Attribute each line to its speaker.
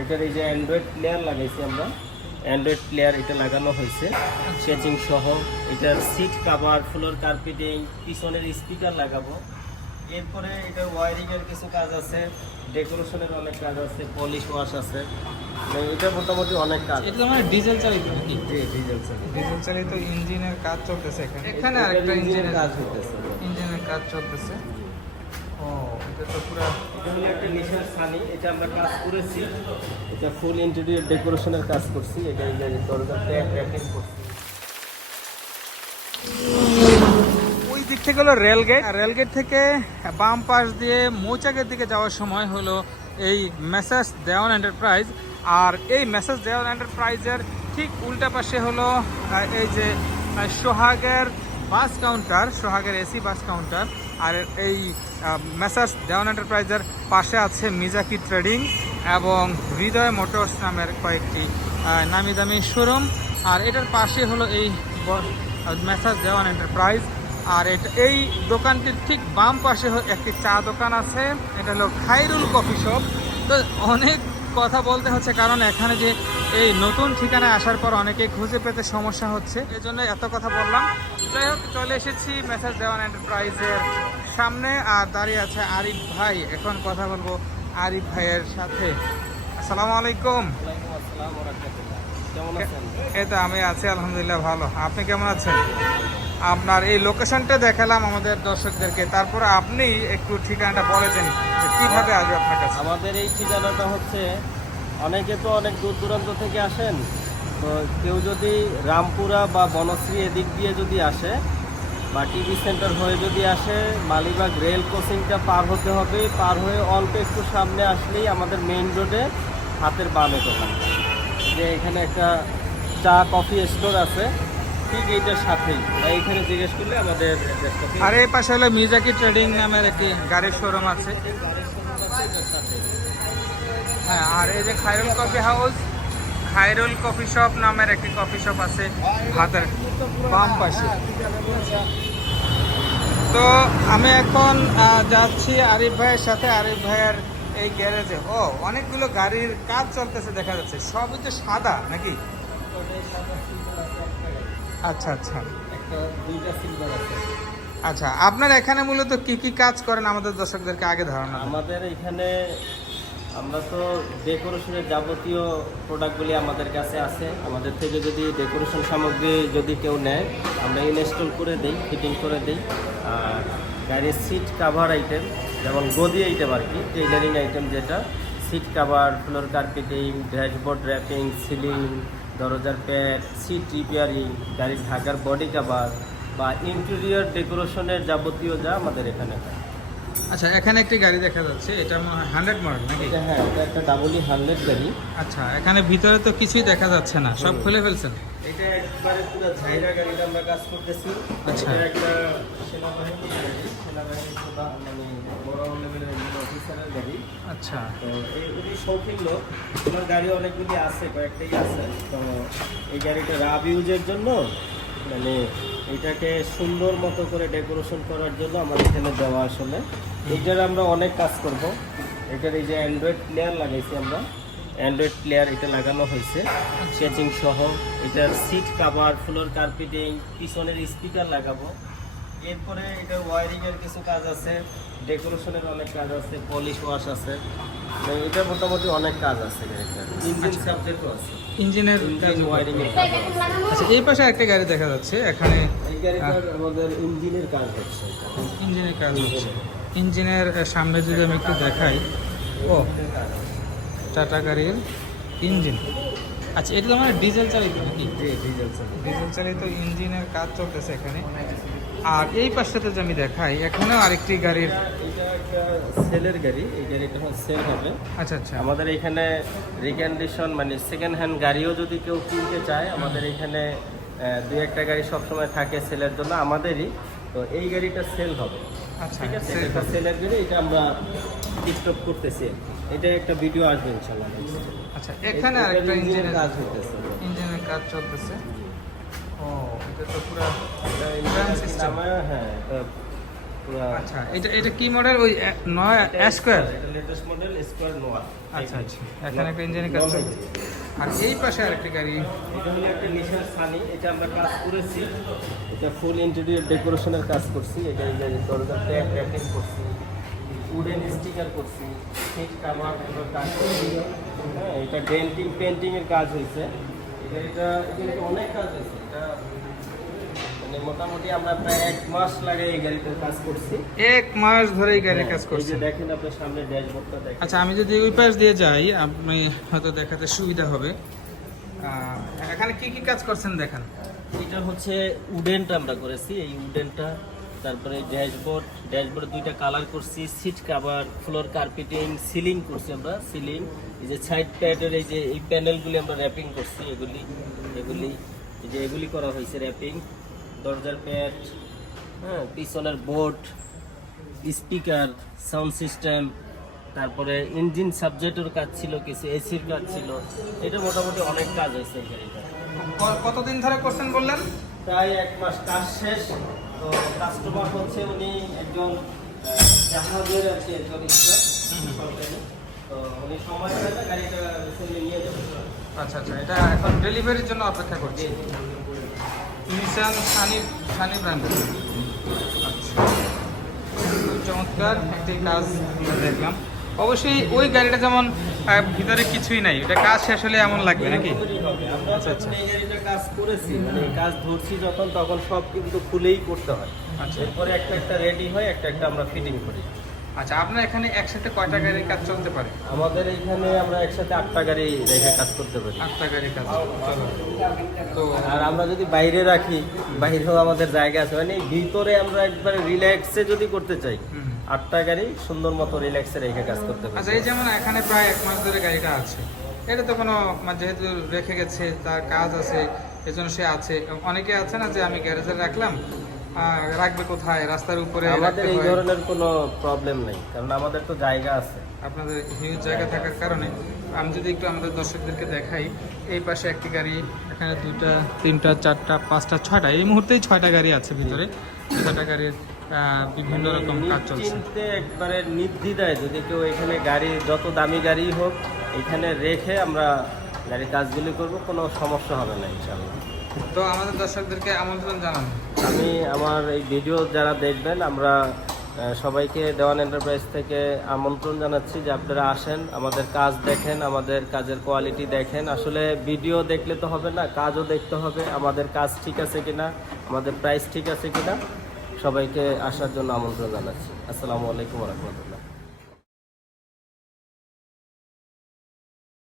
Speaker 1: এটার এই যে অ্যান্ড্রয়েড প্লেয়ার লাগাইছি আমরা। অ্যান্ড্রয়েড প্লেয়ার এটা লাগানো হয়েছে। স্কেচিং সহ এটার সিট কাভার ফ্লোর কার্পেটিং পিছনের স্পিকার লাগাবো। এরপরে এটা ওয়ারিং এর কিছু কাজ আছে ডেকোরেশনের অনেক কাজ আছে পলিশ ওয়াশ আছে। এটা মোটামুটি অনেক কাজ।
Speaker 2: এটা মানে ডিজেল চালিত নাকি?
Speaker 1: জি ডিজেল চালিত।
Speaker 2: ডিজেল চালিত ইঞ্জিনের কাজ চলতেছে এখানে। এখানে আরেকটা
Speaker 1: ইঞ্জিনের
Speaker 2: ইঞ্জিনের
Speaker 1: কাজ হইতেছে।
Speaker 2: ইঞ্জিনের কাজ চলতেছে। ও এটা তো পুরো
Speaker 1: এটা একটা নিশার সানি এটা আমরা কাজ করেছি। এটা ফুল ইন্টেরিয়র ডেকোরেশনের কাজ করছি এটা এই যে দরজাতে র্যাপিং করছি।
Speaker 2: ওই দিক থেকে হলো রেলগেট। আর রেলগেট থেকে বাম পাশ দিয়ে মৌচাকের দিকে যাওয়ার সময় হলো এই মেসেজ দেওয়ান এন্টারপ্রাইজ। আর এই মেসেজ দেওয়ান এন্টারপ্রাইজের ঠিক উল্টা পাশে হলো এই যে সোহাগের বাস কাউন্টার সোহাগের এসি বাস কাউন্টার। আর এই মেসেজ দেওয়ান এন্টারপ্রাইজের পাশে আছে মিজাকি ট্রেডিং এবং হৃদয় মোটরস নামের কয়েকটি নামি দামি শোরুম আর এটার পাশে হলো এই মেসাজ দেওয়ান এন্টারপ্রাইজ আর এটা, এই দোকানটির ঠিক বাম পাশে একটি চা দোকান আছে। এটা হলো খাইরুল কফি শপ তো অনেক কথা বলতে হচ্ছে, কারণ এখানে যে এই নতুন ঠিকানায় আসার পর অনেকে খুঁজে পেতে সমস্যা হচ্ছে। এই জন্য এত কথা বললাম। যাই হোক চলে এসেছি মেসাজ দেওয়ান এন্টারপ্রাইজের সামনে। আর দাঁড়িয়ে আছে আরিফ ভাই। এখন কথা বলব আরিফ ভাইয়ের সাথে। আসসালামু আলাইকুম। এই তো আমি আছি আলহামদুলিল্লাহ ভালো। আপনি কেমন আছেন? আপনার এই লোকেশনটা দেখালাম আমাদের দর্শকদেরকে। তারপর আপনি একটু ঠিকানাটা বলে দেন কীভাবে আসবে আপনার কাছে।
Speaker 1: আমাদের এই ঠিকানাটা হচ্ছে অনেকে তো অনেক দূর দূরান্ত থেকে আসেন তো কেউ যদি রামপুরা বা বনশ্রী এদিক দিয়ে যদি আসে বা টিভি সেন্টার হয়ে যদি আসে মালিবাগ রেল ক্রসিংটা পার হতে হবে পার হয়ে অল্প একটু সামনে আসলেই আমাদের মেইন রোডে হাতের বামে দোকান। যে এখানে একটা চা কফি স্টোর আছে ঠিক এইটার সাথেই। বা এইখানে জিজ্ঞেস করলে আমাদের
Speaker 2: আর এই পাশে হলো মিজাকি ট্রেডিং নামের একটি গাড়ির শোরুম আছে। হ্যাঁ আর এই যে Khairul coffee house Khairul coffee shop নামের একটি কফি শপ আছে হাতের বাম পাশে। তো আমি এখন যাচ্ছি আরিফ ভাইয়ের সাথে। আরিফ ভাইয়ের এই গ্যারেজে। ও, অনেকগুলো গাড়ির কাজ চলতেছে দেখা যাচ্ছে। সবই তো সাদা নাকি? আচ্ছা আচ্ছা। আচ্ছা আপনার এখানে মূলত কি কি কাজ করেন? আমাদের দর্শকদেরকে আগে ধারণা
Speaker 1: আমাদের এখানে আমরা তো ডেকোরেশনের যাবতীয় প্রোডাক্টগুলি আমাদের কাছে আছে। আমাদের থেকে যদি ডেকোরেশন সামগ্রী যদি কেউ নেয়, আমরা ইনস্টল করে দিই ফিটিং করে দিই। আর গাড়ির সিট কাভার আইটেম যেমন গদি আইটেম আর কি টেইলারিং আইটেম যেটা seat cover floor carpeting dashboard wrapping ceiling দরজার প্যাড সিট রিপেয়ারিং গাড়ির ঢাকার বডি কাভার বা ইন্টেরিয়র ডেকোরেশনের যাবতীয় যা আমাদের এখানে হয়
Speaker 2: আচ্ছা এখানে একটি গাড়ি দেখা যাচ্ছে এটা মনে হয় হান্ড্রেড মডেল নাকি?
Speaker 1: হ্যাঁ এটা একটা ডাবলি হান্ড্রেড গাড়ি।
Speaker 2: আচ্ছা এখানে ভিতরে তো কিছুই দেখা যাচ্ছে না সব খুলে ফেলছেন?
Speaker 1: এটা একবারে পুরো ঝাইরা গাড়িটা আমরা কাজ করতেছি।
Speaker 2: আচ্ছা।
Speaker 1: এটা একটা সেনাবাহিনীর প্রধান মানে বড় লেভেলের অফিসারের গাড়ি।
Speaker 2: আচ্ছা।
Speaker 1: তো এই উনি শৌখিন লোক ওনার গাড়ি অনেকগুলি আছে কয়েকটাই আছে। তো এই গাড়িটা রাব ইউজের জন্য মানে এটাকে সুন্দর মতো করে ডেকোরেশন করার জন্য আমার এখানে দেওয়া আসলে। এইটার আমরা অনেক কাজ করব। এটার এই যে অ্যান্ড্রয়েড প্লেয়ার লাগাইছি আমরা। অ্যান্ড্রয়েড প্লেয়ার এটা লাগানো হয়েছে। স্কেচিং সহ। এটার সিট কাভার ফ্লোর কার্পেটিং পিছনের স্পিকার লাগাবো। এরপরে এটা ওয়ারিং এর কিছু কাজ আছে। ডেকোরেশনের অনেক কাজ আছে। পলিশ ওয়াশ আছে। এটা মোটামুটি অনেক কাজ আছে ইঞ্জিন সাবজেক্টও আছে।
Speaker 2: ইঞ্জিনের
Speaker 1: ইঞ্জিন ওয়ারিং এর কাজ
Speaker 2: আচ্ছা এই পাশে একটা গাড়ি দেখা যাচ্ছে এখানে
Speaker 1: এই গাড়িটার আমাদের ইঞ্জিনের কাজ হচ্ছে
Speaker 2: ইঞ্জিনের কাজ হচ্ছে। ইঞ্জিনের সামনে যদি আমি একটু দেখাই ও টাটা গাড়ির ইঞ্জিন। আচ্ছা এটা তো মানে ডিজেল চালিত নাকি?
Speaker 1: ডিজেল চালিত।
Speaker 2: ডিজেল চালিত ইঞ্জিনের কাজ চলতেছে এখানে। আর এই পাশটাতে যে আমি দেখাই এখানেও আরেকটি গাড়ির
Speaker 1: একটা সেলের গাড়ি এই গাড়িটা সেল হবে।
Speaker 2: আচ্ছা আচ্ছা।
Speaker 1: আমাদের এখানে রিকন্ডিশন মানে সেকেন্ড হ্যান্ড গাড়িও যদি কেউ কিনতে চায় আমাদের এখানে দুই একটা গাড়ি সবসময় থাকে সেলের জন্য আমাদেরই। তো এই গাড়িটা সেল হবে।
Speaker 2: আচ্ছা
Speaker 1: ঠিক আছে? এটা সেলের গাড়ি এটা আমরা টিকটক করতেছি। এটা একটা ভিডিও আসবে ইনশাল্লাহ
Speaker 2: আচ্ছা এখানে আরেকটা
Speaker 1: ইঞ্জিনের
Speaker 2: ইঞ্জিনের
Speaker 1: কাজ হইতেছে।
Speaker 2: ইঞ্জিনের কাজ চলতেছে। ও এটা তো পুরো
Speaker 1: ইঞ্জিন
Speaker 2: system।
Speaker 1: হ্যাঁ পুরো
Speaker 2: আচ্ছা এটা এটা কি মডেল ওই নয় স্কোয়ার
Speaker 1: এটা লেটেস্ট মডেল স্কোয়ার নোয়া
Speaker 2: আচ্ছা আচ্ছা। এখানে একটা ইঞ্জিনের কাজ চলছে আর এই পাশে আরেকটি গাড়ি।
Speaker 1: এটা হলো একটা নিশান সানি এটা আমরা কাজ করেছি। এটা ফুল ইন্টেরিয়র ডেকোরেশনের কাজ করছি। এটা এই যে করছি। উডেন স্টিকার করছি। সিট কাভার কাজ করছি। হ্যাঁ এটা ডেন্টিং পেন্টিং এর কাজ হয়েছে। এটা অনেক কাজ হয়েছে। এটা মোটামুটি আমরা প্রায় এক মাস লাগে এই গাড়িটার কাজ করছি।
Speaker 2: এক মাস ধরে এই গাড়ির কাজ
Speaker 1: এই
Speaker 2: করছে
Speaker 1: দেখেন আপনার সামনে ড্যাশবোর্ডটা দেখেন।
Speaker 2: আচ্ছা আমি যদি ওই পাশ দিয়ে যাই আপনি হয়তো দেখাতে সুবিধা হবে। এখানে কি কি কাজ করছেন দেখেন?
Speaker 1: এটা হচ্ছে উডেনটা আমরা করেছি এই উডেনটা। তারপরে ড্যাশবোর্ড ড্যাশবোর্ডে দুইটা কালার করছি seat cover floor carpeting ceiling করছি আমরা সিলিং। এই যে সাইড প্যাডের এই যে এই প্যানেলগুলি আমরা র্যাপিং করছি এগুলি এগুলি। এই যে এগুলি করা হয়েছে র্যাপিং। দরজার প্যাড হ্যাঁ পিছনের বোর্ড স্পিকার সাউন্ড সিস্টেম তারপরে ইঞ্জিন সাবজেক্টের কাজ ছিল কিছু এসির কাজ ছিল। এটা মোটামুটি অনেক কাজ হয়েছে গাড়িটা
Speaker 2: কতদিন ধরে করছেন বললেন?
Speaker 1: প্রায় এক মাস কাজ শেষ। তো কাস্টমার হচ্ছে উনি একজন জাহাজের আর কি একজন তো উনি সময় গাড়িটা নিয়ে যাবে।
Speaker 2: আচ্ছা আচ্ছা। এটা এখন ডেলিভারির জন্য অপেক্ষা করছি। নিসান সানি সানি ব্র্যান্ডের আচ্ছা। চমৎকার একটি কাজ দেখলাম। অবশ্যই ওই গাড়িটা যেমন ভিতরে কিছুই নাই এটা কাজ শেষ হলে এমন লাগবে নাকি।
Speaker 1: আমরা
Speaker 2: আচ্ছা,
Speaker 1: এই গাড়িটা কাজ করেছি মানে কাজ ধরছি যখন তখন সব কিন্তু খুলেই করতে হয়।
Speaker 2: আচ্ছা।
Speaker 1: এরপরে একটা একটা রেডি হয় একটা একটা আমরা ফিটিং করি।
Speaker 2: আচ্ছা আপনার এখানে একসাথে কয়টা গাড়ির কাজ চলতে পারে?
Speaker 1: আমাদের এইখানে আমরা একসাথে আটটা গাড়ি রেখে কাজ করতে পারি।
Speaker 2: আটটা গাড়ির কাজ তো
Speaker 1: আর আমরা যদি বাইরে রাখি বাইরেও আমাদের জায়গা আছে মানে ভিতরে আমরা একবারে রিল্যাক্সে যদি করতে চাই। আটটা গাড়ি সুন্দর মতো রিল্যাক্সে রেখে কাজ করতে
Speaker 2: আচ্ছা
Speaker 1: পারি
Speaker 2: এই যেমন এখানে প্রায় এক মাস ধরে গাড়িটা আছে এটা তো কোনো মানে যেহেতু রেখে গেছে তার কাজ আছে এজন্য সে আছে। অনেকে আছে না যে আমি গ্যারেজে রাখলাম রাখবে কোথায়? রাস্তার উপরে
Speaker 1: আমাদের এই ধরনের কোনো প্রবলেম নেই কারণ আমাদের তো জায়গা আছে।
Speaker 2: আপনাদের হিউজ জায়গা থাকার কারণে আমি যদি একটু আমাদের দর্শকদেরকে দেখাই এই পাশে একটি গাড়ি এখানে দুইটা তিনটা চারটা পাঁচটা ছয়টা এই মুহূর্তেই ছয়টা গাড়ি আছে ভিতরে। ছয়টা গাড়ির বিভিন্ন রকম কাজ চলছে।
Speaker 1: একবারে নির্দ্বিধায় যদি কেউ এখানে গাড়ি যত দামি গাড়ি হোক এখানে রেখে আমরা গাড়ির কাজগুলি করব কোনো সমস্যা হবে না ইনশাল্লাহ
Speaker 2: তো আমাদের দর্শকদেরকে আমন্ত্রণ জানান।
Speaker 1: আমি আমার এই ভিডিও যারা দেখবেন, আমরা সবাইকে দেওয়ান এন্টারপ্রাইজ থেকে আমন্ত্রণ জানাচ্ছি যে আপনারা আসেন, আমাদের কাজ দেখেন, আমাদের কাজের কোয়ালিটি দেখেন। আসলে ভিডিও দেখলে তো হবে না, কাজও দেখতে হবে, আমাদের কাজ ঠিক আছে কিনা, আমাদের প্রাইস ঠিক আছে কিনা, সবাইকে আসার জন্য আমন্ত্রণ জানাচ্ছি। আসসালামু আলাইকুম রহমতুল্লাহ।